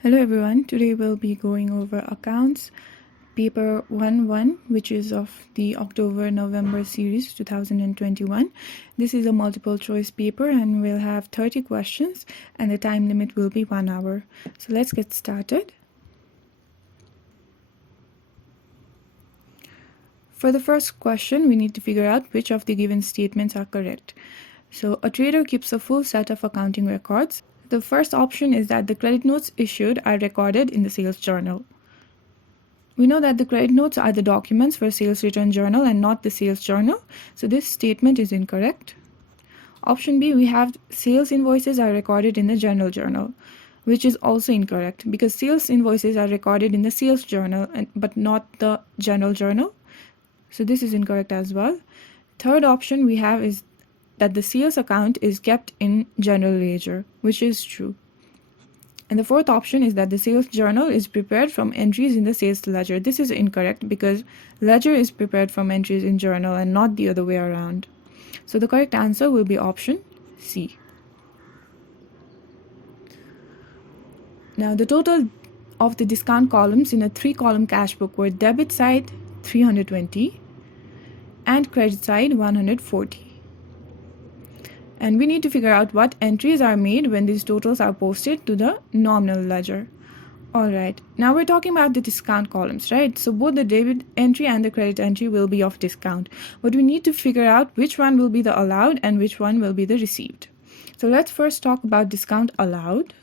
Hello everyone, today we'll be going over accounts paper 1-1 which is of the October-November series 2021. This is a multiple choice paper and we'll have 30 questions and the time limit will be 1 hour. So let's get started. For the first question, we need to figure out which of the given statements are correct. So a trader keeps a full set of accounting records. The first option is that the credit notes issued are recorded in the sales journal. We know that the credit notes are the documents for sales return journal and not the sales journal, so this statement is incorrect. Option B, we have sales invoices are recorded in the general journal, which is also incorrect because sales invoices are recorded in the sales journal but not the general journal. So this is incorrect as well. Third option we have is that the sales account is kept in general ledger, which is true. And the fourth option is that the sales journal is prepared from entries in the sales ledger. This is incorrect because ledger is prepared from entries in journal and not the other way around. So the correct answer will be option C. Now the total of the discount columns in a 3-column cash book were debit side 320 and credit side 140. And we need to figure out what entries are made when these totals are posted to the nominal ledger. Alright, now we're talking about the discount columns, right? So both the debit entry and the credit entry will be of discount. But we need to figure out which one will be the allowed and which one will be the received. So let's first talk about discount allowed.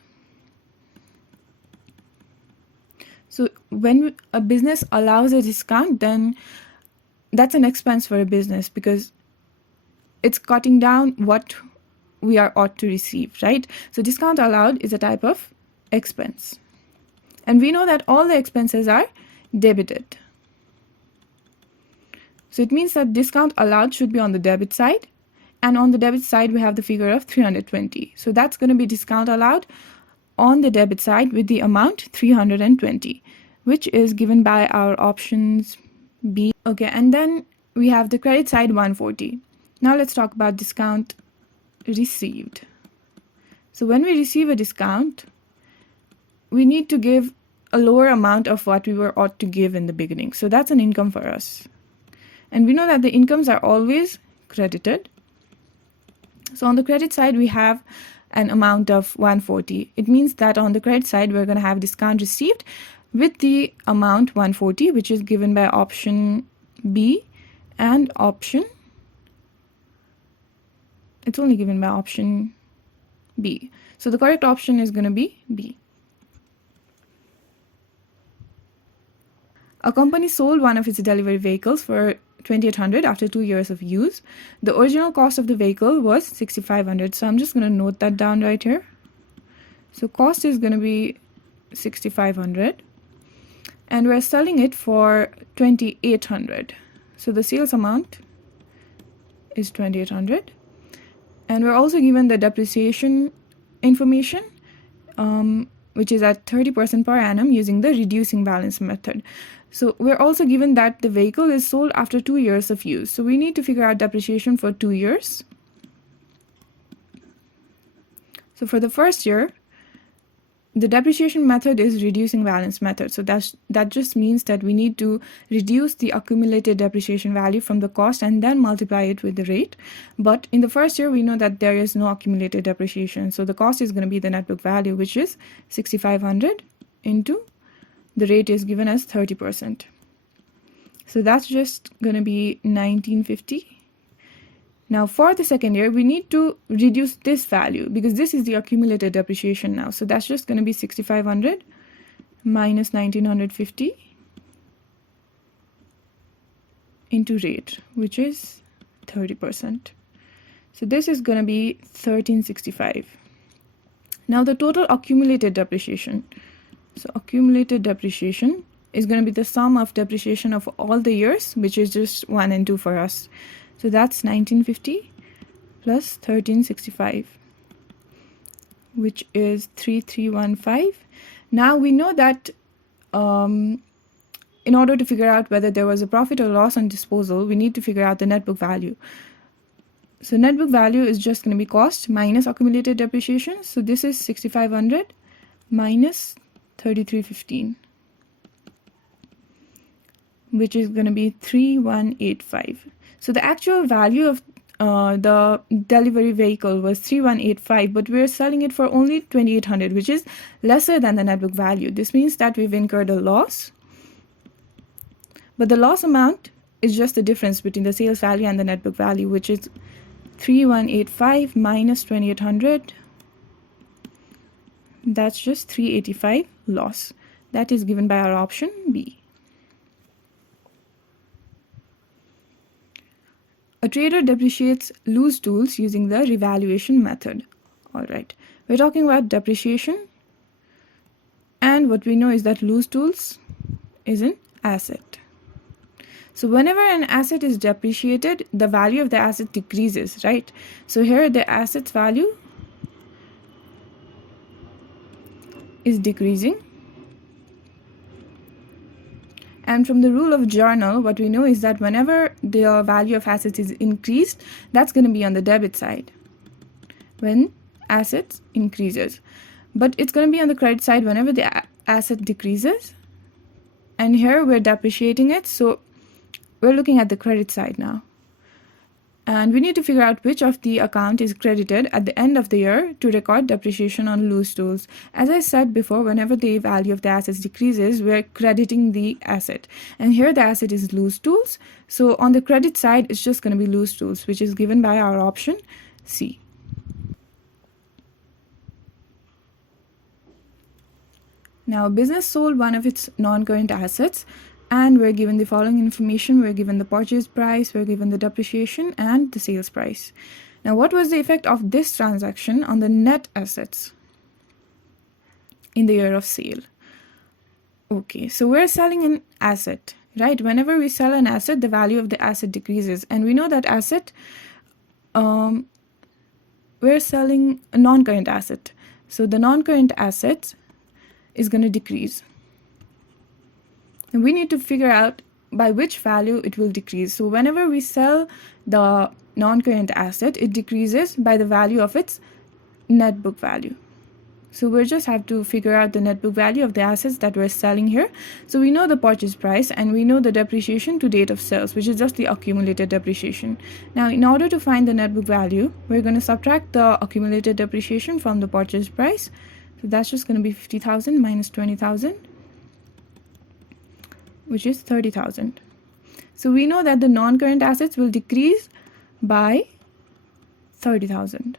So when a business allows a discount, then that's an expense for a business because it's cutting down what we are ought to receive, right? So discount allowed is a type of expense. And we know that all the expenses are debited. So it means that discount allowed should be on the debit side. And on the debit side, we have the figure of 320. So that's going to be discount allowed on the debit side with the amount 320, which is given by our options B. Okay, and then we have the credit side 140. Now let's talk about discount received. So when we receive a discount, we need to give a lower amount of what we were ought to give in the beginning. So that's an income for us. And we know that the incomes are always credited. So on the credit side, we have an amount of 140. It means that on the credit side, we're going to have discount received with the amount 140, which is given by option B and option. It's only given by option B. So the correct option is going to be B. A company sold one of its delivery vehicles for $2,800 after 2 years of use. The original cost of the vehicle was $6,500. So I'm just going to note that down right here. So cost is going to be $6,500. And we're selling it for $2,800. So the sales amount is $2,800. And we're also given the depreciation information, which is at 30% per annum using the reducing balance method. So we're also given that the vehicle is sold after 2 years of use. So we need to figure out depreciation for 2 years. So for the first year, the depreciation method is reducing balance method. So that just means that we need to reduce the accumulated depreciation value from the cost and then multiply it with the rate. But in the first year, we know that there is no accumulated depreciation. So the cost is going to be the net book value, which is 6,500 into the rate is given as 30%. So that's just going to be 1,950. Now for the second year, we need to reduce this value because this is the accumulated depreciation now. So that's just going to be 6,500 minus 1,950 into rate, which is 30%. So this is going to be 1,365. Now the total accumulated depreciation. So accumulated depreciation is going to be the sum of depreciation of all the years, which is just 1 and 2 for us. So that's 1,950 plus 1,365, which is 3,315. Now we know that in order to figure out whether there was a profit or loss on disposal, we need to figure out the net book value. So net book value is just going to be cost minus accumulated depreciation. So this is 6,500 minus 3315, which is going to be 3185. So the actual value of the delivery vehicle was 3185, but we're selling it for only 2800, which is lesser than the net book value. This means that we've incurred a loss, but the loss amount is just the difference between the sales value and the net book value, which is 3185 minus 2800. That's just 385 loss. That is given by our option B. A trader depreciates loose tools using the revaluation method. All right, we're talking about depreciation, and what we know is that loose tools is an asset. So whenever an asset is depreciated, the value of the asset decreases, right? So here the asset's value is decreasing. And from the rule of journal, what we know is that whenever the value of assets is increased, that's going to be on the debit side when assets increases. But it's going to be on the credit side whenever the asset decreases. And here we're depreciating it, so we're looking at the credit side now. And we need to figure out which of the account is credited at the end of the year to record depreciation on loose tools. As I said before, whenever the value of the assets decreases, we're crediting the asset. And here the asset is loose tools. So on the credit side, it's just going to be loose tools, which is given by our option C. Now, business sold one of its non-current assets, and we're given the following information. We're given the purchase price, we're given the depreciation, and the sales price. Now, what was the effect of this transaction on the net assets in the year of sale? Okay, so we're selling an asset, right? Whenever we sell an asset, the value of the asset decreases. And we know that asset, we're selling a non-current asset. So the non-current asset is going to decrease. And we need to figure out by which value it will decrease. So whenever we sell the non-current asset, it decreases by the value of its net book value. So we just have to figure out the net book value of the assets that we're selling here. So we know the purchase price and we know the depreciation to date of sales, which is just the accumulated depreciation. Now, in order to find the net book value, we're going to subtract the accumulated depreciation from the purchase price. So that's just going to be 50,000 minus 20,000. Which is 30,000. So we know that the non-current assets will decrease by 30,000.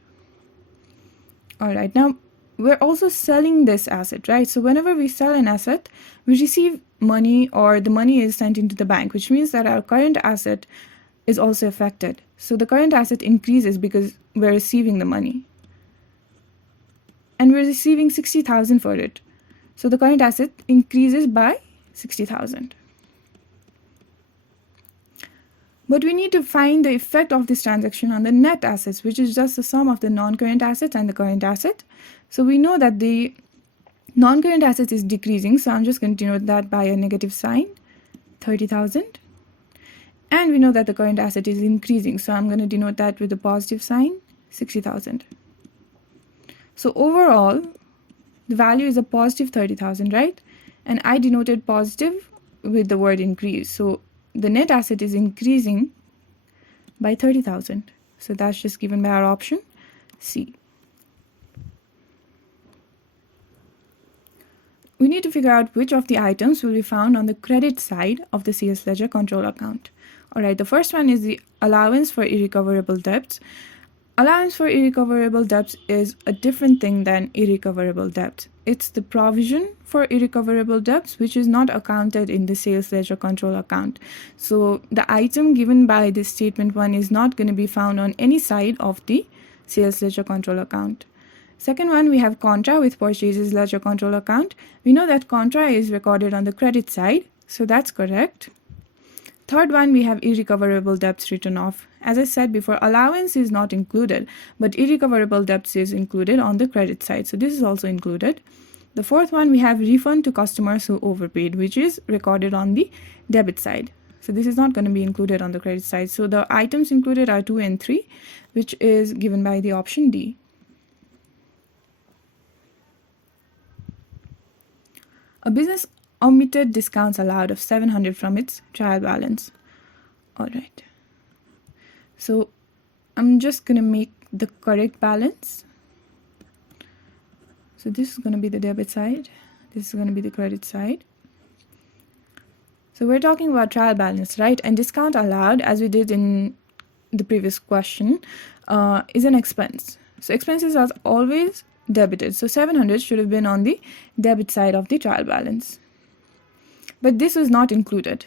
All right, now we're also selling this asset, right? So whenever we sell an asset, we receive money, or the money is sent into the bank, which means that our current asset is also affected. So the current asset increases because we're receiving the money. And we're receiving 60,000 for it. So the current asset increases by 60,000. But we need to find the effect of this transaction on the net assets, which is just the sum of the non-current assets and the current asset. So we know that the non-current assets is decreasing, so I'm just going to denote that by a negative sign, 30,000. And we know that the current asset is increasing, so I'm going to denote that with a positive sign, 60,000. So overall, the value is a positive 30,000, right? And I denoted positive with the word increase. So the net asset is increasing by 30,000. So that's just given by our option C. We need to figure out which of the items will be found on the credit side of the sales ledger control account. All right, the first one is the allowance for irrecoverable debts. Allowance for irrecoverable debts is a different thing than irrecoverable debts. It's the provision for irrecoverable debts which is not accounted in the sales ledger control account. So the item given by this statement 1 is not going to be found on any side of the sales ledger control account. Second one, we have contra with purchases ledger control account. We know that contra is recorded on the credit side, so that's correct. Third one, we have irrecoverable debts written off. As I said before, allowance is not included, but irrecoverable debts is included on the credit side. So this is also included. The fourth one, we have refund to customers who overpaid, which is recorded on the debit side. So this is not going to be included on the credit side. So the items included are 2 and 3, which is given by the option D. A business omitted discounts allowed of 700 from its trial balance. All right. So I'm just going to make the correct balance. So this is going to be the debit side. This is going to be the credit side. So we're talking about trial balance, right? And discount allowed, as we did in the previous question, is an expense. So expenses are always debited. So 700 should have been on the debit side of the trial balance. But this was not included.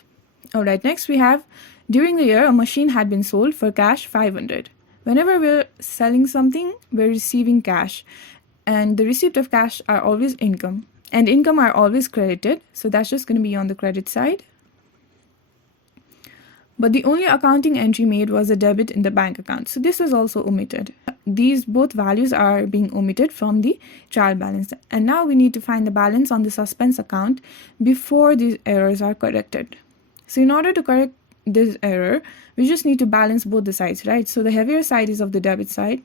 All right, next we have, during the year, a machine had been sold for cash 500. Whenever we're selling something, we're receiving cash. And the receipt of cash are always income. And income are always credited. So that's just going to be on the credit side. But the only accounting entry made was a debit in the bank account. So this was also omitted. These both values are being omitted from the trial balance. And now we need to find the balance on the suspense account before these errors are corrected. So in order to correct this error, we just need to balance both the sides, right? So the heavier side is of the debit side.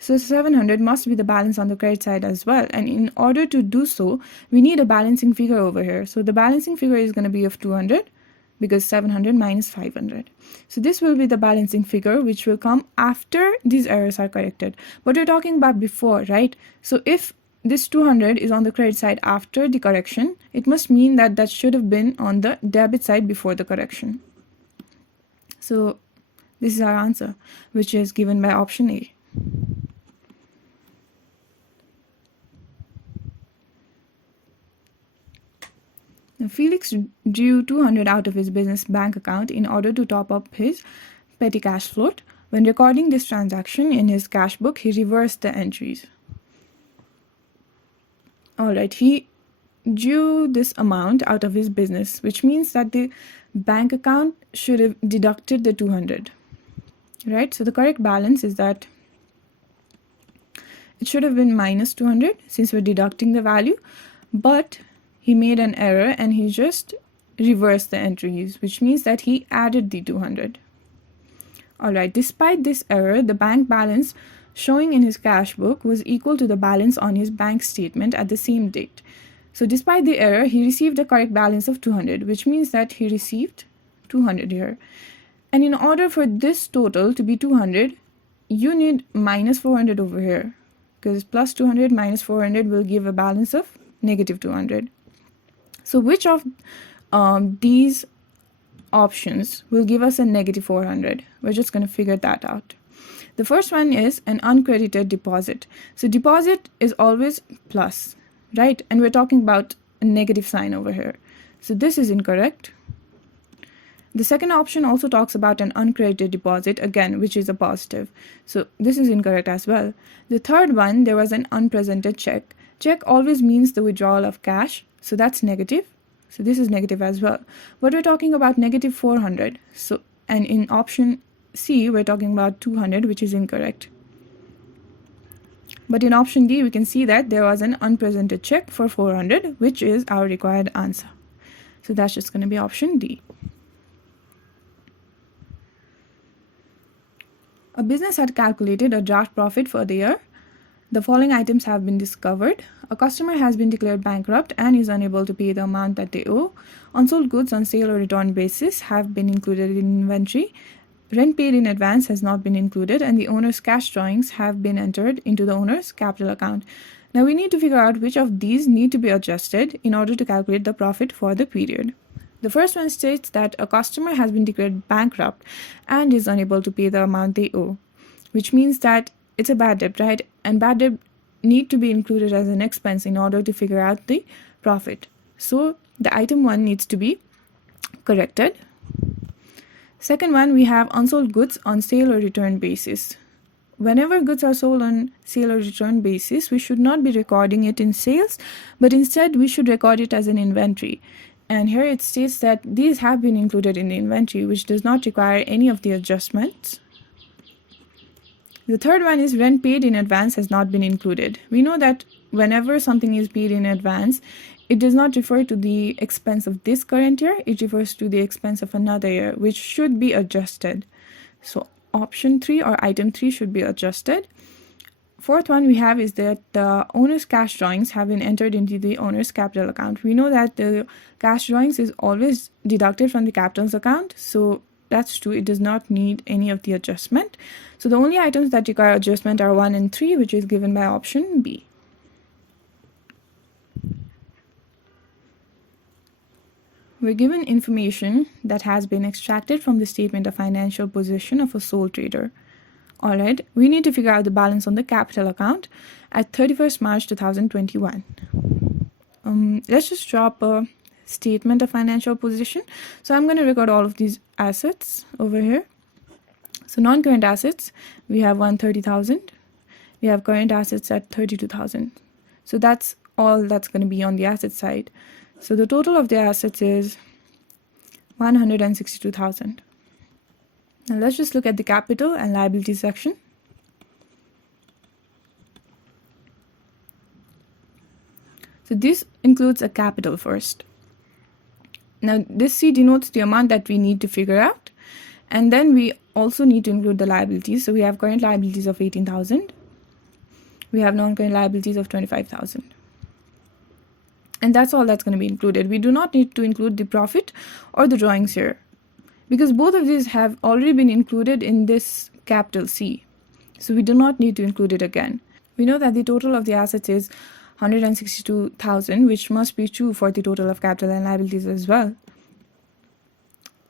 So 700 must be the balance on the credit side as well. And in order to do so, we need a balancing figure over here. So the balancing figure is going to be of 200 because 700 minus 500. So this will be the balancing figure which will come after these errors are corrected. But we're talking about before, right? So if this 200 is on the credit side after the correction, it must mean that that should have been on the debit side before the correction. So this is our answer, which is given by option A. Now, Felix drew 200 out of his business bank account in order to top up his petty cash float. When recording this transaction in his cash book, he reversed the entries. Alright, he drew this amount out of his business, which means that the bank account should have deducted the 200. Right? So the correct balance is that it should have been minus 200 since we're deducting the value, but he made an error and he just reversed the entries, which means that he added the 200. Alright, despite this error, the bank balance showing in his cash book was equal to the balance on his bank statement at the same date. So despite the error, he received a correct balance of 200, which means that he received 200 here. And in order for this total to be 200, you need minus 400 over here, because plus 200 minus 400 will give a balance of negative 200. So which of these options will give us a negative 400? We're just going to figure that out. The first one is an uncredited deposit. So deposit is always plus, right? And we're talking about a negative sign over here. So this is incorrect. The second option also talks about an uncredited deposit, again, which is a positive. So this is incorrect as well. The third one, there was an unpresented check. Check always means the withdrawal of cash. So that's negative. So this is negative as well. But we're talking about negative 400. So, and in option C, we're talking about 200, which is incorrect. But in option D, we can see that there was an unpresented check for 400, which is our required answer. So that's just going to be option D. A business had calculated a draft profit for the year. The following items have been discovered. A customer has been declared bankrupt and is unable to pay the amount that they owe. Unsold goods on sale or return basis have been included in inventory. Rent paid in advance has not been included, and the owner's cash drawings have been entered into the owner's capital account. Now we need to figure out which of these need to be adjusted in order to calculate the profit for the period. The first one states that a customer has been declared bankrupt and is unable to pay the amount they owe, which means that it's a bad debt, right? And bad debt need to be included as an expense in order to figure out the profit. So the item 1 needs to be corrected. Second one, we have unsold goods on sale or return basis. Whenever goods are sold on sale or return basis, we should not be recording it in sales, but instead we should record it as an inventory. And here it states that these have been included in the inventory, which does not require any of the adjustments. The third one is rent paid in advance has not been included. We know that whenever something is paid in advance, it does not refer to the expense of this current year, it refers to the expense of another year, which should be adjusted. So option 3 or item 3 should be adjusted. fourth one we have is that the owner's cash drawings have been entered into the owner's capital account. We know that the cash drawings is always deducted from the capital's account, so that's true. It does not need any of the adjustment. So the only items that require adjustment are 1 and 3, which is given by option B. We're given information that has been extracted from the statement of financial position of a sole trader. Alright, we need to figure out the balance on the capital account at 31st March 2021. Let's just drop a statement of financial position. So I'm going to record all of these assets over here. So non-current assets, we have 130,000. We have current assets at 32,000. So that's all that's going to be on the asset side. So the total of the assets is 162,000. Now let's just look at the capital and liability section. So this includes a capital first. Now this C denotes the amount that we need to figure out. And then we also need to include the liabilities. So we have current liabilities of 18,000. We have non-current liabilities of 25,000. And that's all that's going to be included. We do not need to include the profit or the drawings here, because both of these have already been included in this capital C. So we do not need to include it again. We know that the total of the assets is 162,000, which must be true for the total of capital and liabilities as well.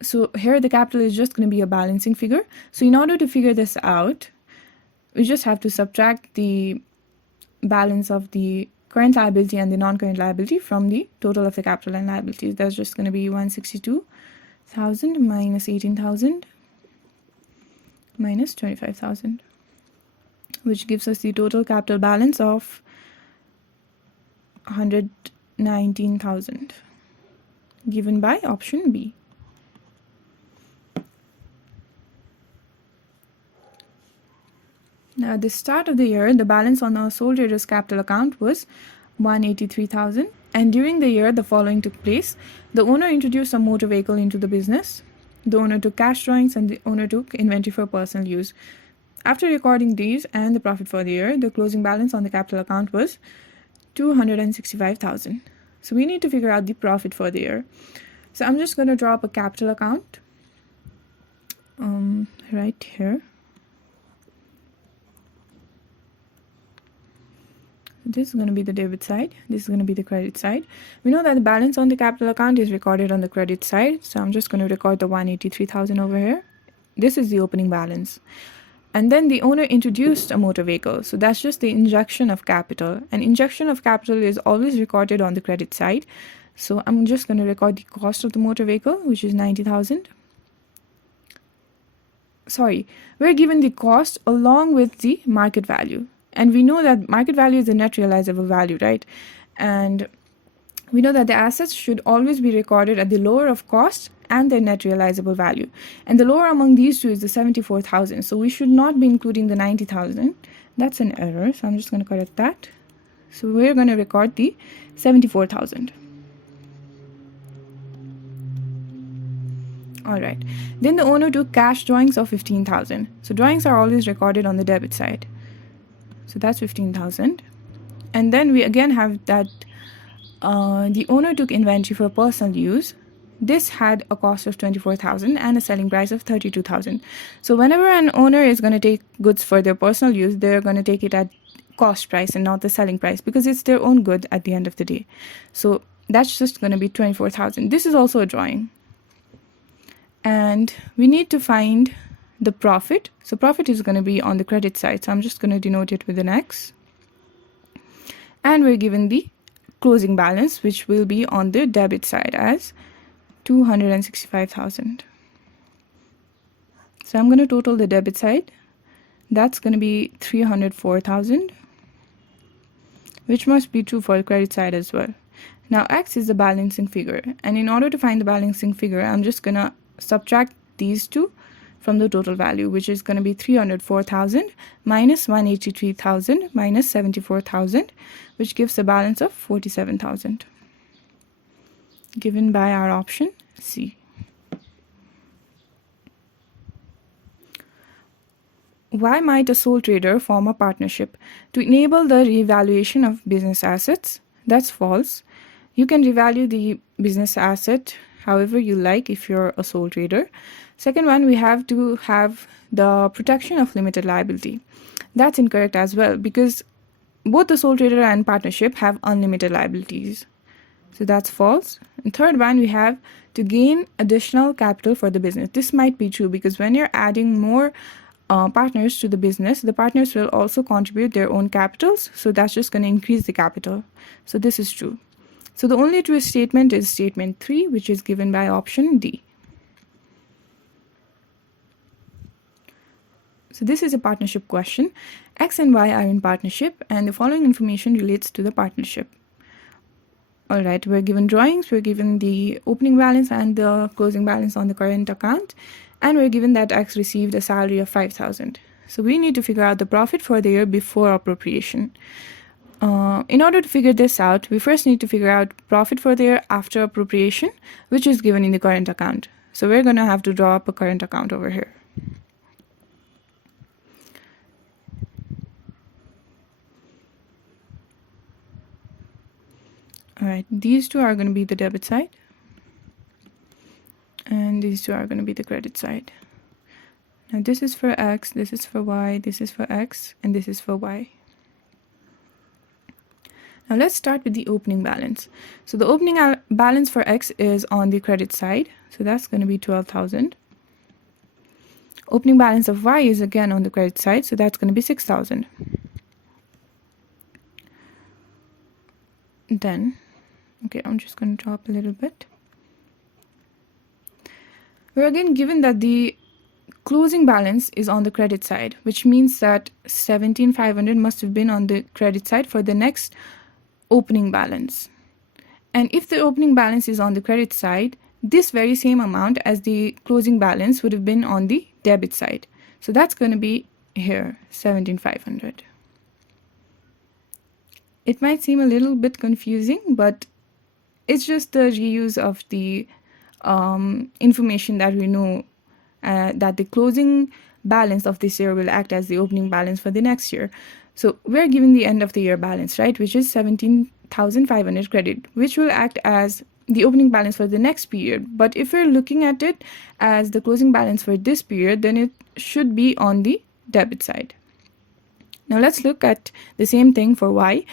So here the capital is just going to be a balancing figure. So in order to figure this out, we just have to subtract the balance of the current liability and the non-current liability from the total of the capital and liabilities. That's just going to be 162,000 minus 18,000 minus 25,000, which gives us the total capital balance of 119,000, given by option B. Now, at the start of the year, the balance on our sole trader's capital account was 183,000. And during the year, the following took place. The owner introduced a motor vehicle into the business. The owner took cash drawings and the owner took inventory for personal use. After recording these and the profit for the year, the closing balance on the capital account was 265,000. So we need to figure out the profit for the year. So I'm just going to draw up a capital account right here. This is going to be the debit side. This is going to be the credit side. We know that the balance on the capital account is recorded on the credit side. So I'm just going to record the 183,000 over here. This is the opening balance. And then the owner introduced a motor vehicle. So that's just the injection of capital. And injection of capital is always recorded on the credit side. So I'm just going to record the cost of the motor vehicle, which is 90,000. Sorry, we're given the cost along with the market value. And we know that market value is the net realizable value, right? And we know that the assets should always be recorded at the lower of cost and their net realizable value. And the lower among these two is the 74,000. So we should not be including the 90,000. That's an error. So I'm just going to correct that. So we're going to record the 74,000. All right. Then the owner took cash drawings of 15,000. So drawings are always recorded on the debit side. So that's 15,000. And then we again have that the owner took inventory for personal use. This had a cost of 24,000 and a selling price of 32,000. So whenever an owner is going to take goods for their personal use, they're going to take it at cost price and not the selling price, because it's their own good at the end of the day. So that's just going to be 24,000. This is also a drawing. And we need to find the profit. So profit is going to be on the credit side. So I'm just going to denote it with an X. And we're given the closing balance, which will be on the debit side as 265,000. So I'm going to total the debit side. That's going to be 304,000, which must be true for the credit side as well. Now X is the balancing figure. And in order to find the balancing figure, I'm just going to subtract these two from the total value, which is going to be 304,000 minus 183,000 minus 74,000, which gives a balance of 47,000, given by our option C. why might a sole trader form a partnership? To enable the revaluation of business assets. That's false. You can revalue the business asset however you like if you're a sole trader. Second one, we have to have the protection of limited liability. That's incorrect as well, because both the sole trader and partnership have unlimited liabilities. So that's false. And third one, we have to gain additional capital for the business. This might be true because when you're adding more partners to the business, the partners will also contribute their own capitals. So that's just going to increase the capital. So this is true. So the only true statement is statement 3, which is given by option D. So this is a partnership question. X and Y are in partnership, and the following information relates to the partnership. All right, we're given drawings, we're given the opening balance and the closing balance on the current account, and we're given that X received a salary of 5,000. So we need to figure out the profit for the year before appropriation. In order to figure this out, we first need to figure out profit for the year after appropriation, which is given in the current account. So we're going to have to draw up a current account over here. All right, these two are going to be the debit side, and these two are going to be the credit side. Now this is for X, this is for Y, this is for X, and this is for Y. Now let's start with the opening balance. So the opening balance for X is on the credit side, so that's going to be 12,000. Opening balance of Y is again on the credit side, so that's going to be 6,000. Then, okay, I'm just going to drop a little bit. We're again given that the closing balance is on the credit side, which means that 17,500 must have been on the credit side for the next opening balance. And if the opening balance is on the credit side, this very same amount as the closing balance would have been on the debit side. So that's going to be here, 17,500. It might seem a little bit confusing, but it's just the reuse of the information that we know, that the closing balance of this year will act as the opening balance for the next year. So we're given the end of the year balance, right, which is 17,500 credit, which will act as the opening balance for the next period. But if we're looking at it as the closing balance for this period, then it should be on the debit side. Now let's look at the same thing for Y.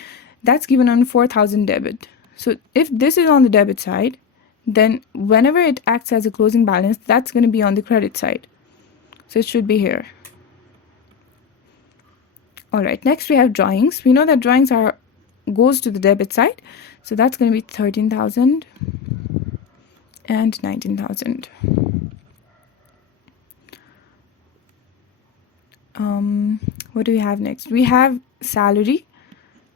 That's given on 4,000 debit. So if this is on the debit side, then whenever it acts as a closing balance, that's going to be on the credit side. So it should be here. All right, next we have drawings. We know that drawings goes to the debit side. So that's going to be 13,000 and 19,000. What do we have next? We have salary,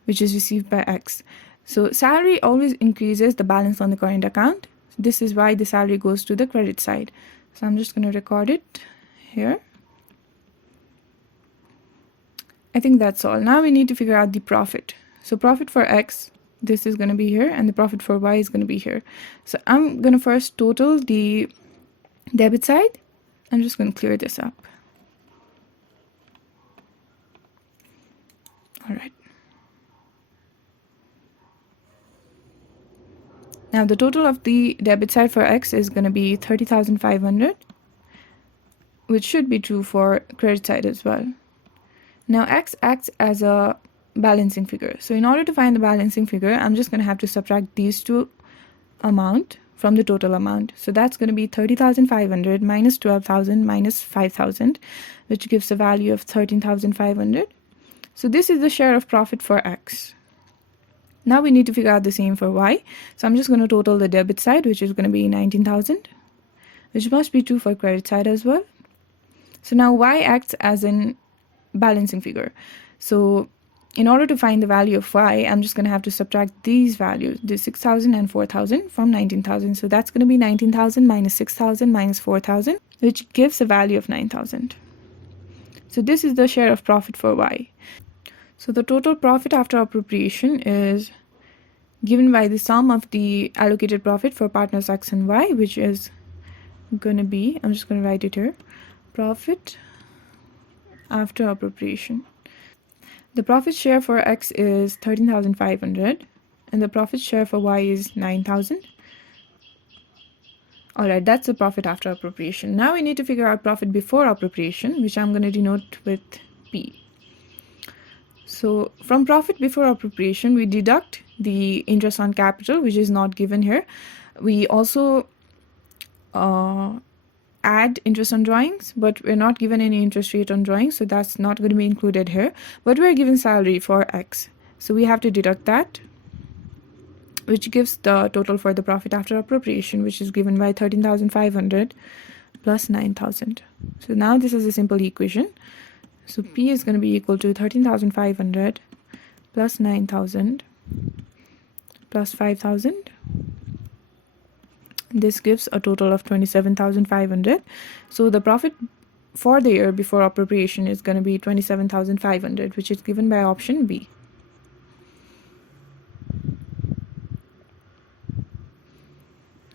which is received by X. So salary always increases the balance on the current account. This is why the salary goes to the credit side. So I'm just going to record it here. I think that's all. Now we need to figure out the profit. So profit for X, this is going to be here, and the profit for Y is going to be here. So I'm going to first total the debit side. I'm just going to clear this up. All right. Now the total of the debit side for X is going to be 30,500, which should be true for credit side as well. Now X acts as a balancing figure. So in order to find the balancing figure, I'm just going to have to subtract these two amount from the total amount. So that's going to be 30,500 minus 12,000 minus 5,000, which gives a value of 13,500. So this is the share of profit for X. Now we need to figure out the same for Y. So I'm just going to total the debit side, which is going to be 19,000, which must be true for credit side as well. So now Y acts as an balancing figure. So in order to find the value of Y, I'm just going to have to subtract these values, the 6,000 and 4,000 from 19,000. So that's going to be 19,000 minus 6,000 minus 4,000, which gives a value of 9,000. So this is the share of profit for Y. So the total profit after appropriation is given by the sum of the allocated profit for partners X and Y, which is going to be, I'm just going to write it here, profit after appropriation. The profit share for X is 13,500 and the profit share for Y is 9,000. Alright, that's the profit after appropriation. Now we need to figure out profit before appropriation, which I'm going to denote with P. So from profit before appropriation, we deduct the interest on capital, which is not given here. We also add interest on drawings, but we're not given any interest rate on drawings, so that's not going to be included here. But we're given salary for X, so we have to deduct that, which gives the total for the profit after appropriation, which is given by 13,500 plus 9,000. So now this is a simple equation. So P is going to be equal to 13,500 plus 9,000 plus 5,000. This gives a total of 27,500. So the profit for the year before appropriation is going to be 27,500, which is given by option B.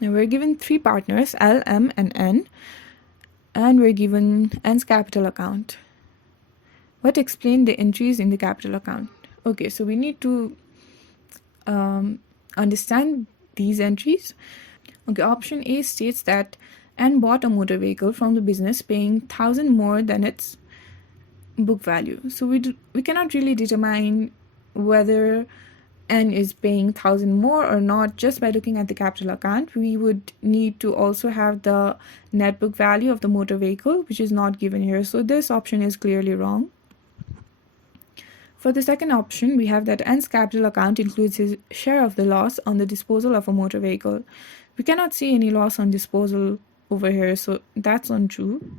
Now we're given three partners, L, M, and N, and we're given N's capital account. What explain the entries in the capital account? Okay, so we need to understand these entries. Okay, option A states that N bought a motor vehicle from the business paying 1,000 more than its book value. So we cannot really determine whether N is paying 1,000 more or not just by looking at the capital account. We would need to also have the net book value of the motor vehicle, which is not given here. So this option is clearly wrong. For the second option, we have that N's capital account includes his share of the loss on the disposal of a motor vehicle. We cannot see any loss on disposal over here, so that's untrue.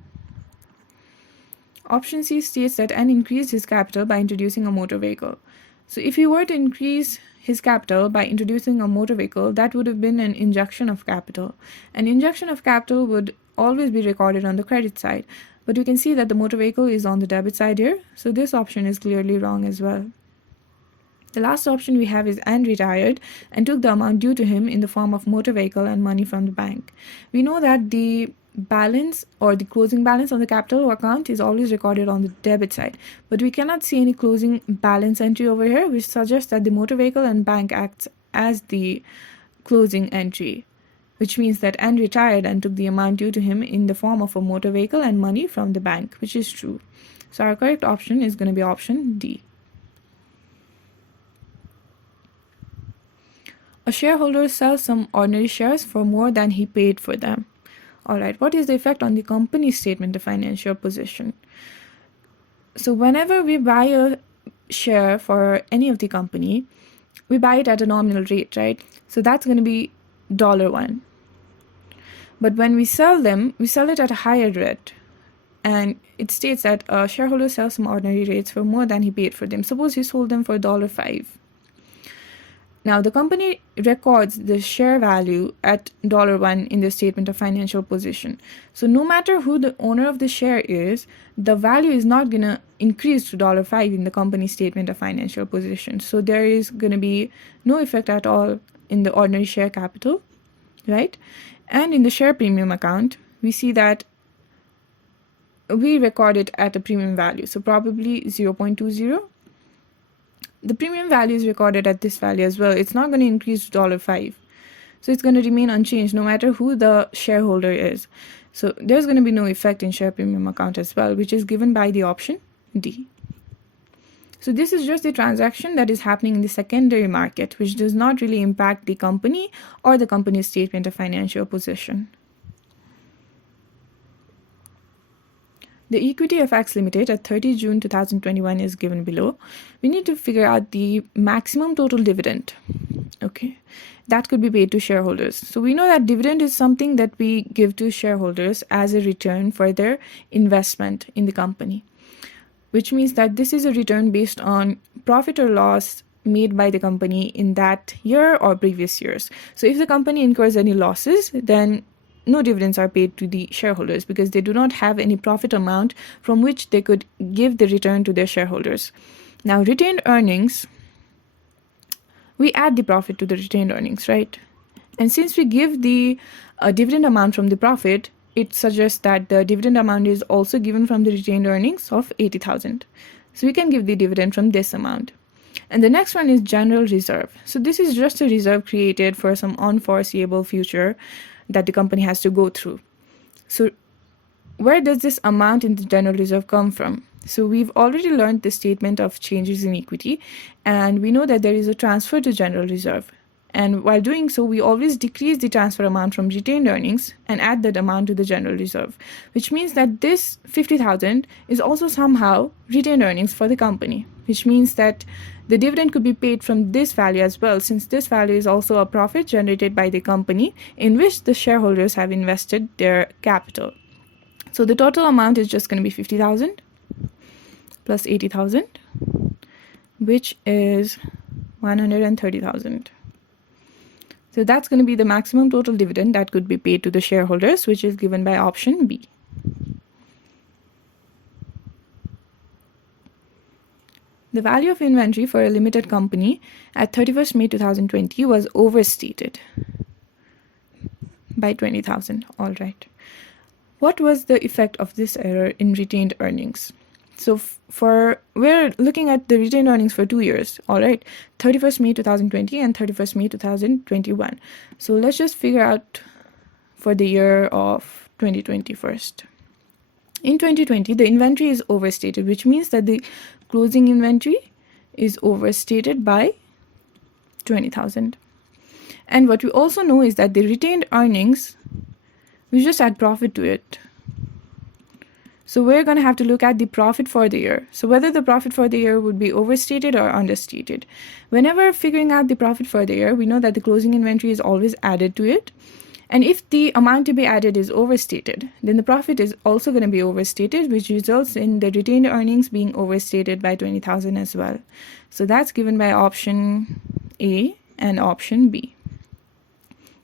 Option C states that N increased his capital by introducing a motor vehicle. So if he were to increase his capital by introducing a motor vehicle, that would have been an injection of capital. An injection of capital would always be recorded on the credit side, but you can see that the motor vehicle is on the debit side here, so this option is clearly wrong as well. The last option we have is N retired and took the amount due to him in the form of motor vehicle and money from the bank. We know that the balance or the closing balance on the capital account is always recorded on the debit side, but we cannot see any closing balance entry over here, which suggests that the motor vehicle and bank acts as the closing entry, which means that N retired and took the amount due to him in the form of a motor vehicle and money from the bank, which is true. So our correct option is going to be option D. A shareholder sells some ordinary shares for more than he paid for them. Alright, what is the effect on the company's statement of financial position? So whenever we buy a share for any of the company, we buy it at a nominal rate, right? So that's going to be $1. But when we sell them, we sell it at a higher rate. And it states that a shareholder sells some ordinary rates for more than he paid for them. Suppose he sold them for $5. Now, the company records the share value at $1 in the statement of financial position. So no matter who the owner of the share is, the value is not going to increase to $5 in the company statement of financial position. So there is going to be no effect at all in the ordinary share capital, right? And in the share premium account, we see that we record it at a premium value, so probably 0.20. The premium value is recorded at this value as well. It's not going to increase to $5. So it's going to remain unchanged no matter who the shareholder is. So there's going to be no effect in share premium account as well, which is given by the option D. So this is just the transaction that is happening in the secondary market, which does not really impact the company or the company's statement of financial position. The equity of X Limited at 30 June 2021 is given below. We need to figure out the maximum total dividend. Okay, that could be paid to shareholders. So we know that dividend is something that we give to shareholders as a return for their investment in the company, which means that this is a return based on profit or loss made by the company in that year or previous years. So if the company incurs any losses, then no dividends are paid to the shareholders because they do not have any profit amount from which they could give the return to their shareholders. Now, retained earnings, we add the profit to the retained earnings, right? And since we give the dividend amount from the profit, it suggests that the dividend amount is also given from the retained earnings of 80,000. So we can give the dividend from this amount. And the next one is general reserve. So this is just a reserve created for some unforeseeable future that the company has to go through. So where does this amount in the general reserve come from? So we've already learned the statement of changes in equity, and we know that there is a transfer to general reserve. And while doing so, we always decrease the transfer amount from retained earnings and add that amount to the general reserve, which means that this 50,000 is also somehow retained earnings for the company, which means that the dividend could be paid from this value as well, since this value is also a profit generated by the company in which the shareholders have invested their capital. So the total amount is just going to be 50,000 plus 80,000, which is 130,000. So that's going to be the maximum total dividend that could be paid to the shareholders, which is given by option B. The value of inventory for a limited company at 31st May 2020 was overstated by 20,000. All right. What was the effect of this error in retained earnings? So we're looking at the retained earnings for 2 years, all right, 31st May 2020 and 31st May 2021. So let's just figure out for the year of 2020 first. In 2020, the inventory is overstated, which means that the closing inventory is overstated by 20,000. And what we also know is that the retained earnings, we just add profit to it. So we're going to have to look at the profit for the year. So whether the profit for the year would be overstated or understated. Whenever figuring out the profit for the year, we know that the closing inventory is always added to it. And if the amount to be added is overstated, then the profit is also going to be overstated, which results in the retained earnings being overstated by 20,000 as well. So that's given by option A and option B.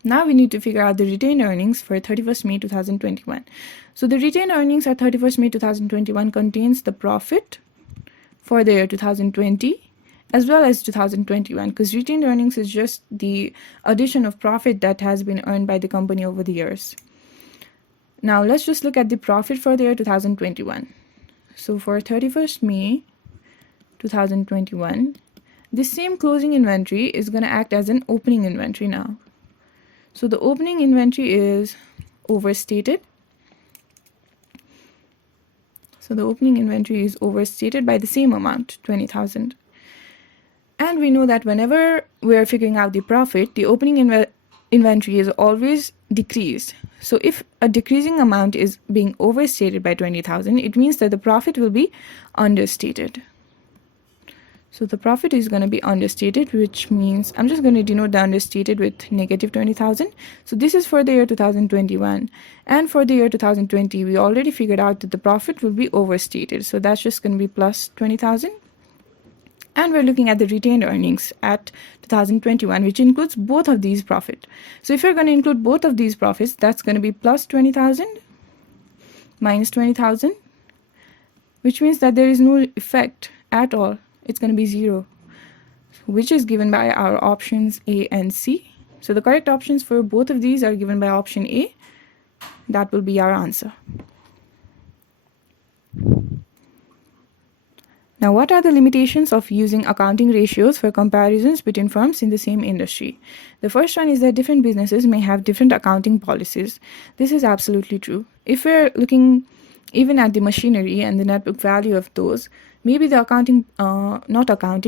Now we need to figure out the retained earnings for 31st May 2021. So the retained earnings at 31st May 2021 contains the profit for the year 2020 as well as 2021, because retained earnings is just the addition of profit that has been earned by the company over the years. Now let's just look at the profit for the year 2021. So for 31st May 2021, this same closing inventory is going to act as an opening inventory now. So the opening inventory is overstated. So the opening inventory is overstated by the same amount, 20,000. And we know that whenever we're figuring out the profit, the opening inventory is always decreased. So if a decreasing amount is being overstated by 20,000, it means that the profit will be understated. So the profit is going to be understated, which means I'm just going to denote the understated with negative 20,000. So this is for the year 2021. And for the year 2020, we already figured out that the profit will be overstated. So that's just going to be plus 20,000. And we're looking at the retained earnings at 2021, which includes both of these profit. So if you're going to include both of these profits, that's going to be plus 20,000 minus 20,000, which means that there is no effect at all. It's going to be 0, which is given by our options A and C. So the correct options for both of these are given by option A. That will be our answer. Now, what are the limitations of using accounting ratios for comparisons between firms in the same industry? The first one is that different businesses may have different accounting policies. This is absolutely true. If we're looking even at the machinery and the net book value of those, maybe the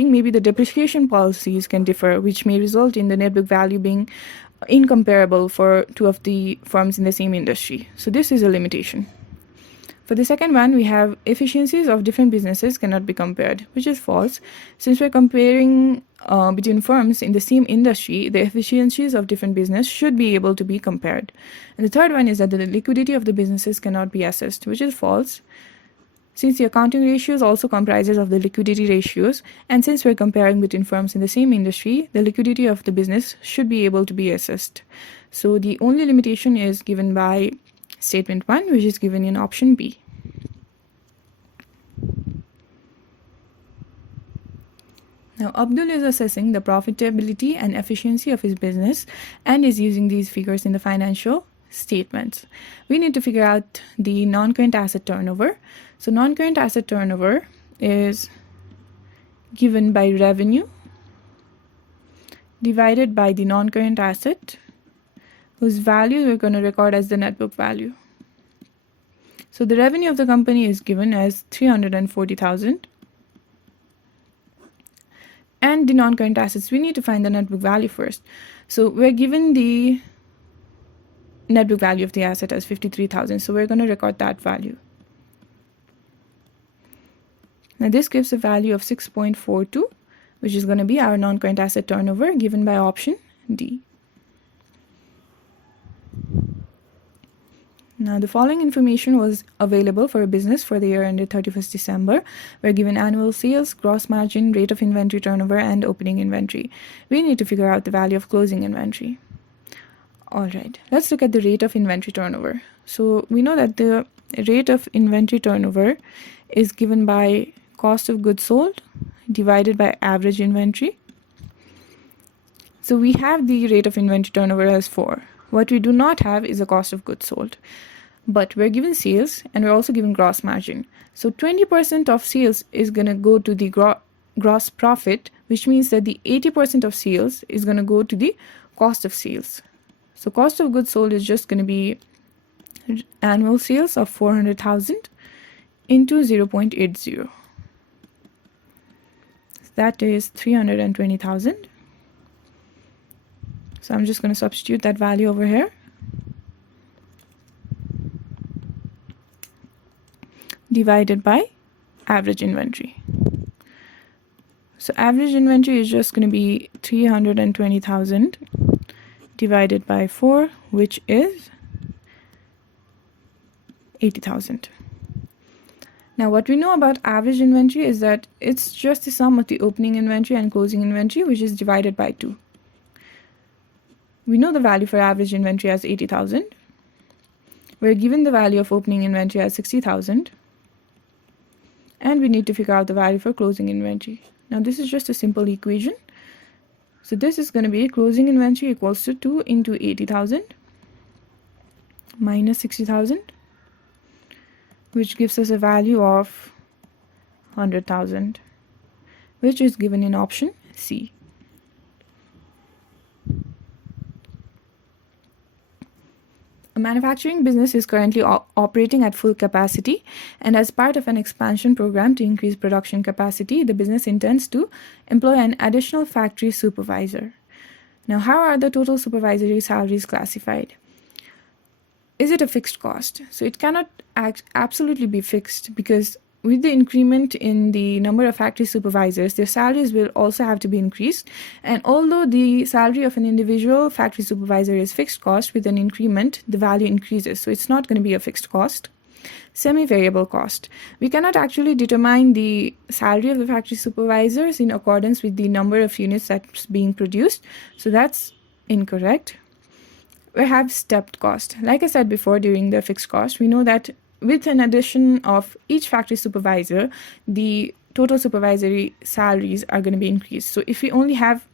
maybe the depreciation policies can differ, which may result in the net book value being incomparable for two of the firms in the same industry. So this is a limitation. For the second one, we have efficiencies of different businesses cannot be compared, which is false. Since we're comparing between firms in the same industry, the efficiencies of different business should be able to be compared. And the third one is that the liquidity of the businesses cannot be assessed, which is false. Since the accounting ratios also comprises of the liquidity ratios, and since we're comparing between firms in the same industry, the liquidity of the business should be able to be assessed. So the only limitation is given by statement 1, which is given in option B. Now, Abdul is assessing the profitability and efficiency of his business and is using these figures in the financial statements. We need to figure out the non-current asset turnover. So non-current asset turnover is given by revenue divided by the non-current asset, whose value we're going to record as the net book value. So the revenue of the company is given as 340,000. And the non-current assets, we need to find the net book value first. So we're given the net book value of the asset as 53,000. So we're going to record that value. Now this gives a value of 6.42, which is going to be our non-current asset turnover given by option D. Now, the following information was available for a business for the year ended 31st December. We're given annual sales, gross margin, rate of inventory turnover, and opening inventory. We need to figure out the value of closing inventory. All right, let's look at the rate of inventory turnover. So we know that the rate of inventory turnover is given by cost of goods sold divided by average inventory. So we have the rate of inventory turnover as 4. What we do not have is a cost of goods sold. But we're given sales and we're also given gross margin. So 20% of sales is going to go to the gross profit, which means that the 80% of sales is going to go to the cost of sales. So cost of goods sold is just going to be annual sales of 400,000 into 0.80. That is 320,000. So I'm just going to substitute that value over here. Divided by average inventory. So average inventory is just going to be 320,000 divided by 4, which is 80,000. Now what we know about average inventory is that it's just the sum of the opening inventory and closing inventory, which is divided by 2. We know the value for average inventory as 80,000. We're given the value of opening inventory as 60,000. And we need to figure out the value for closing inventory. Now this is just a simple equation. So this is going to be closing inventory equals to 2 into 80,000 minus 60,000, which gives us a value of 100,000, which is given in option C. A manufacturing business is currently operating at full capacity, and as part of an expansion program to increase production capacity, the business intends to employ an additional factory supervisor. Now, how are the total supervisory salaries classified? Is it a fixed cost? So it cannot absolutely be fixed, because with the increment in the number of factory supervisors, their salaries will also have to be increased. And although the salary of an individual factory supervisor is fixed cost, with an increment, the value increases. So it's not going to be a fixed cost. Semi-variable cost. We cannot actually determine the salary of the factory supervisors in accordance with the number of units that's being produced. So that's incorrect. We have stepped cost. Like I said before, during the fixed cost, we know that with an addition of each factory supervisor, the total supervisory salaries are going to be increased. So if we only have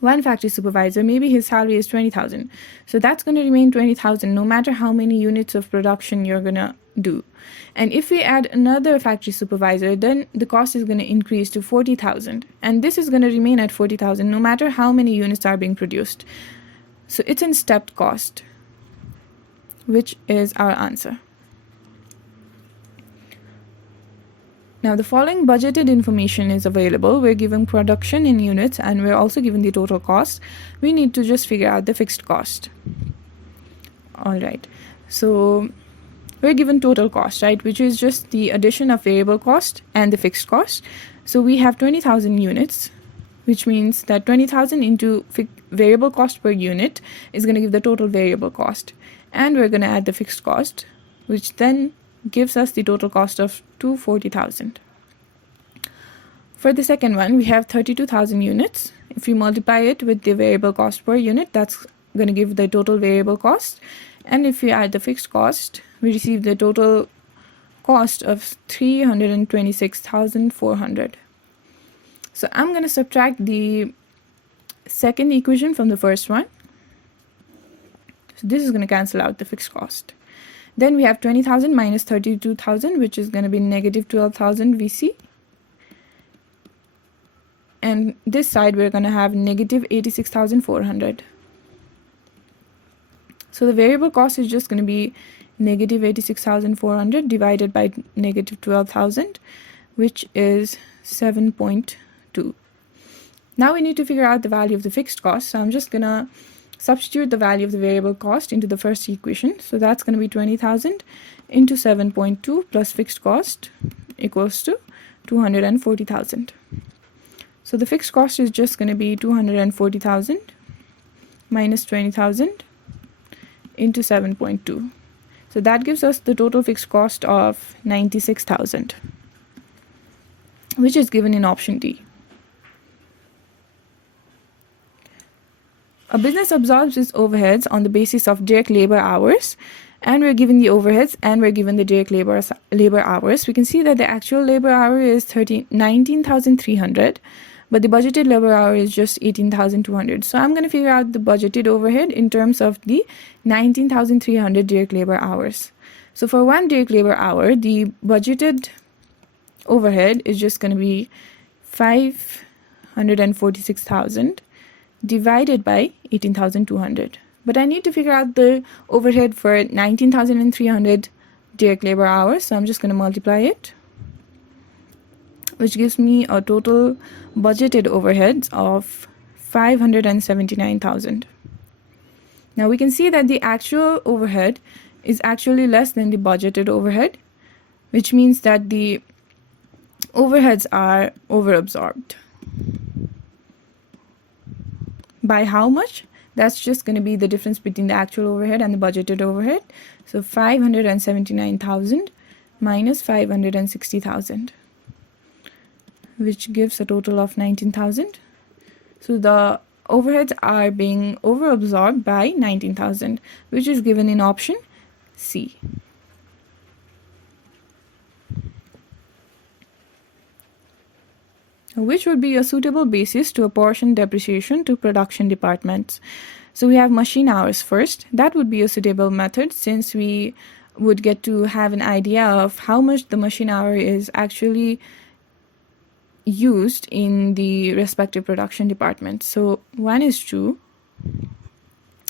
one factory supervisor, maybe his salary is 20,000. So that's going to remain 20,000 no matter how many units of production you're going to do. And if we add another factory supervisor, then the cost is going to increase to 40,000. And this is going to remain at 40,000 no matter how many units are being produced. So it's in stepped cost, which is our answer. Now the following budgeted information is available. We're given production in units and we're also given the total cost. We need to just figure out the fixed cost. All right, so we're given total cost, right, which is just the addition of variable cost and the fixed cost. So we have 20,000 units, which means that 20,000 into variable cost per unit is going to give the total variable cost. And we're going to add the fixed cost, which then gives us the total cost of 240,000. For the second one, we have 32,000 units. If we multiply it with the variable cost per unit, that's going to give the total variable cost. And if we add the fixed cost, we receive the total cost of 326,400. So I'm going to subtract the second equation from the first one. So this is going to cancel out the fixed cost. Then we have 20,000 minus 32,000, which is going to be negative 12,000 VC. And this side we're going to have negative 86,400. So the variable cost is just going to be negative 86,400 divided by negative 12,000, which is 7.2. Now we need to figure out the value of the fixed cost. So I'm just going to substitute the value of the variable cost into the first equation. So that's going to be 20,000 into 7.2 plus fixed cost equals to 240,000. So the fixed cost is just going to be 240,000 minus 20,000 into 7.2. So that gives us the total fixed cost of 96,000, which is given in option D. A business absorbs its overheads on the basis of direct labor hours, and we're given the overheads and we're given the direct labor hours. We can see that the actual labor hour is 19,300, but the budgeted labor hour is just 18,200. So I'm going to figure out the budgeted overhead in terms of the 19,300 direct labor hours. So for one direct labor hour, the budgeted overhead is just going to be 546,000 divided by 18,200. But I need to figure out the overhead for 19,300 direct labor hours. So I'm just going to multiply it, which gives me a total budgeted overheads of 579,000. Now we can see that the actual overhead is actually less than the budgeted overhead, which means that the overheads are overabsorbed. By how much? That's just going to be the difference between the actual overhead and the budgeted overhead. So 579,000 minus 560,000, which gives a total of 19,000. So the overheads are being overabsorbed by 19,000, which is given in option C. Which would be a suitable basis to apportion depreciation to production departments. So we have machine hours first. That would be a suitable method, since we would get to have an idea of how much the machine hour is actually used in the respective production department. So one is true.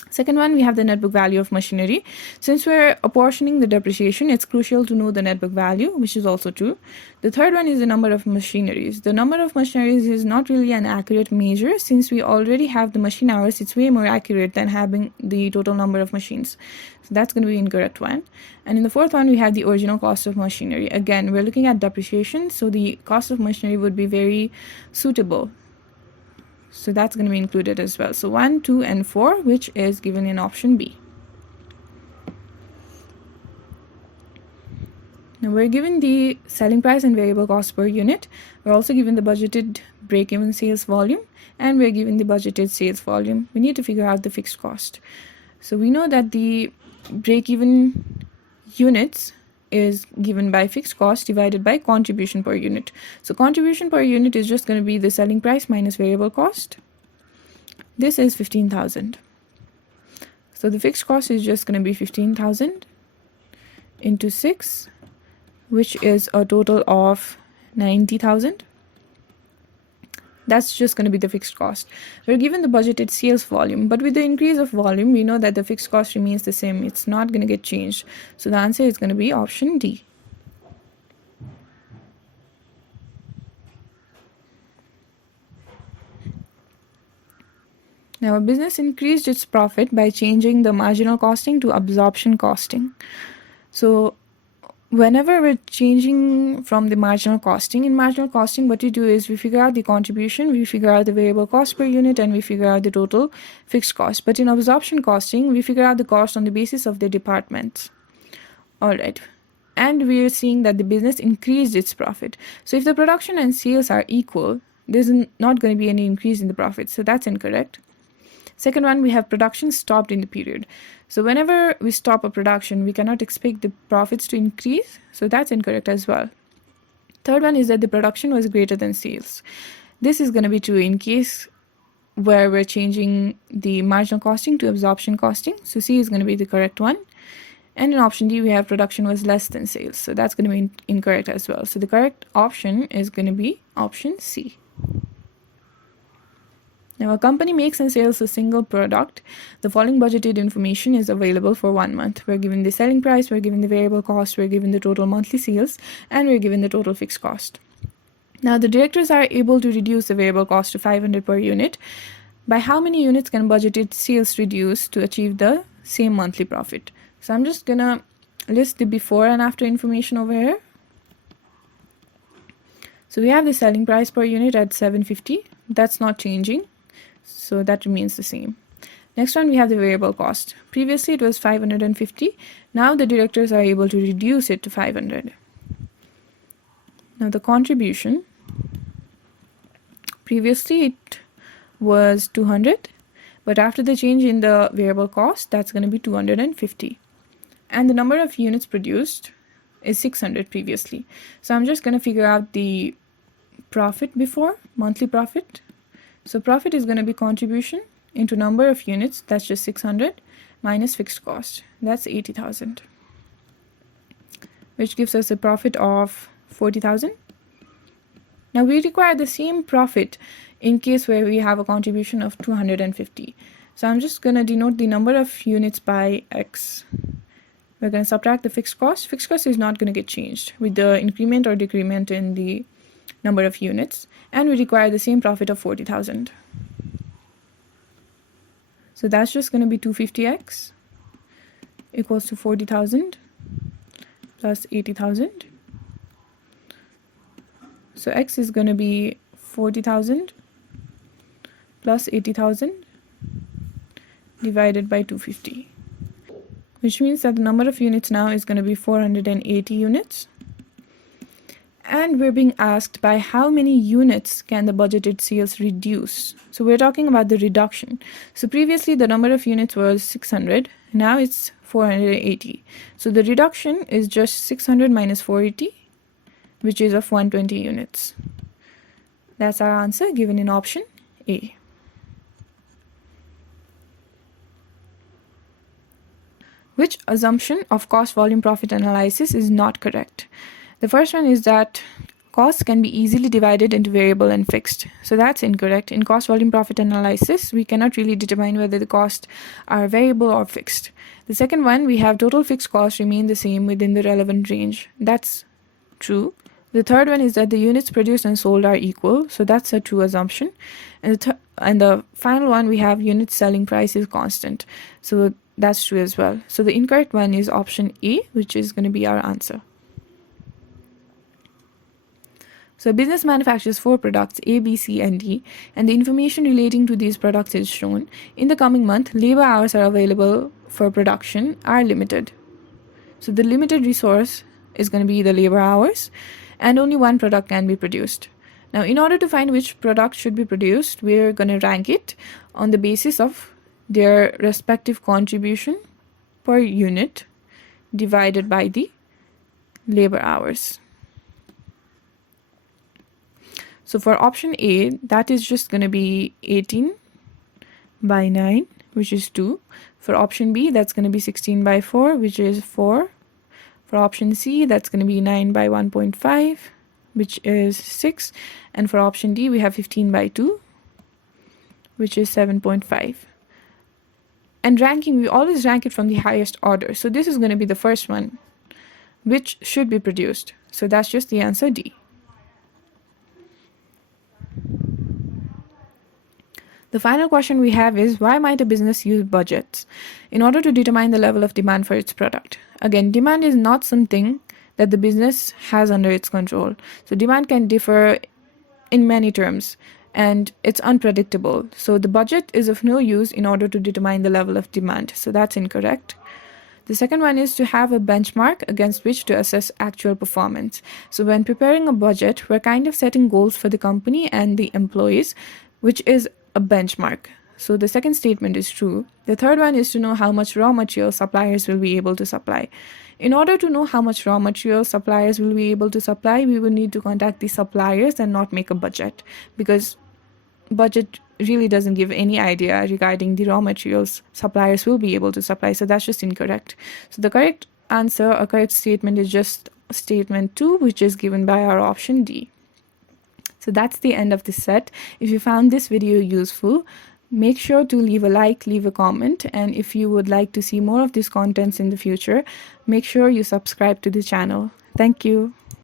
Second one, we have the net book value of machinery. Since we're apportioning the depreciation, it's crucial to know the net book value, which is also true. The third one is the number of machineries. The number of machineries is not really an accurate measure. Since we already have the machine hours, it's way more accurate than having the total number of machines. So that's going to be incorrect one. And in the fourth one, we have the original cost of machinery. Again, we're looking at depreciation, so the cost of machinery would be very suitable. So that's going to be included as well. So 1, 2, and 4, which is given in option B. Now we're given the selling price and variable cost per unit. We're also given the budgeted break-even sales volume, and we're given the budgeted sales volume. We need to figure out the fixed cost. So we know that the break-even units is given by fixed cost divided by contribution per unit. So contribution per unit is just going to be the selling price minus variable cost. This is 15,000. So the fixed cost is just going to be 15,000 into 6, which is a total of 90,000. That's just going to be the fixed cost. We're given the budgeted sales volume, but with the increase of volume, we know that the fixed cost remains the same. It's not going to get changed. So the answer is going to be option D. Now, a business increased its profit by changing the marginal costing to absorption costing. So whenever we're changing from the marginal costing, in marginal costing, what we do is we figure out the contribution, we figure out the variable cost per unit, and we figure out the total fixed cost. But in absorption costing, we figure out the cost on the basis of the departments. All right. And we are seeing that the business increased its profit. So if the production and sales are equal, there's not going to be any increase in the profit. So that's incorrect. Second one, we have production stopped in the period. So whenever we stop a production, we cannot expect the profits to increase. So that's incorrect as well. Third one is that the production was greater than sales. This is going to be true in case where we're changing the marginal costing to absorption costing. So C is going to be the correct one. And in option D, we have production was less than sales. So that's going to be incorrect as well. So the correct option is going to be option C. Now, a company makes and sells a single product. The following budgeted information is available for 1 month. We're given the selling price, we're given the variable cost, we're given the total monthly sales, and we're given the total fixed cost. Now, the directors are able to reduce the variable cost to 500 per unit. By how many units can budgeted sales reduce to achieve the same monthly profit? So I'm just gonna list the before and after information over here. So we have the selling price per unit at 750. That's not changing. So that remains the same. Next one, we have the variable cost. Previously it was 550. Now the directors are able to reduce it to 500. Now the contribution. Previously it was 200, but after the change in the variable cost, that's going to be 250. And the number of units produced is 600 previously. So I'm just going to figure out the profit before, monthly profit. So profit is going to be contribution into number of units, that's just 600, minus fixed cost, that's 80,000, which gives us a profit of 40,000. Now we require the same profit in case where we have a contribution of 250. So I'm just going to denote the number of units by X. We're going to subtract the fixed cost. Fixed cost is not going to get changed with the increment or decrement in the number of units. And we require the same profit of 40,000. So that's just going to be 250X equals to 40,000 plus 80,000. So X is going to be 40,000 plus 80,000 divided by 250. Which means that the number of units now is going to be 480 units. And we're being asked by how many units can the budgeted sales reduce. So we're talking about the reduction. So previously the number of units was 600, now it's 480. So the reduction is just 600 minus 480, which is of 120 units. That's our answer given in option A. Which assumption of cost volume profit analysis is not correct? The first one is that costs can be easily divided into variable and fixed. So that's incorrect. In cost volume profit analysis, we cannot really determine whether the costs are variable or fixed. The second one, we have total fixed costs remain the same within the relevant range. That's true. The third one is that the units produced and sold are equal. So that's a true assumption. And the final one, we have unit selling price is constant. So that's true as well. So the incorrect one is option A, which is going to be our answer. So a business manufactures 4 products A, B, C, and D, and the information relating to these products is shown. In the coming month, labor hours are available for production are limited. So the limited resource is going to be the labor hours, and only one product can be produced. Now, in order to find which product should be produced, we're going to rank it on the basis of their respective contribution per unit divided by the labor hours. So for option A, that is just going to be 18 by 9, which is 2. For option B, that's going to be 16 by 4, which is 4. For option C, that's going to be 9 by 1.5, which is 6. And for option D, we have 15 by 2, which is 7.5. And ranking, we always rank it from the highest order. So this is going to be the first one, which should be produced. So that's just the answer D. The final question we have is, why might a business use budgets in order to determine the level of demand for its product? Again, demand is not something that the business has under its control. So demand can differ in many terms, and it's unpredictable. So the budget is of no use in order to determine the level of demand. So that's incorrect. The second one is to have a benchmark against which to assess actual performance. So when preparing a budget, we're kind of setting goals for the company and the employees, which is a benchmark. So the second statement is true. The third one is to know how much raw material suppliers will be able to supply. In order to know how much raw material suppliers will be able to supply, we will need to contact the suppliers and not make a budget, because budget really doesn't give any idea regarding the raw materials suppliers will be able to supply. So that's just incorrect. So the correct answer, a correct statement, is just statement 2, which is given by our option D. So that's the end of this set. If you found this video useful, make sure to leave a like, leave a comment, and if you would like to see more of these contents in the future, make sure you subscribe to the channel. Thank you.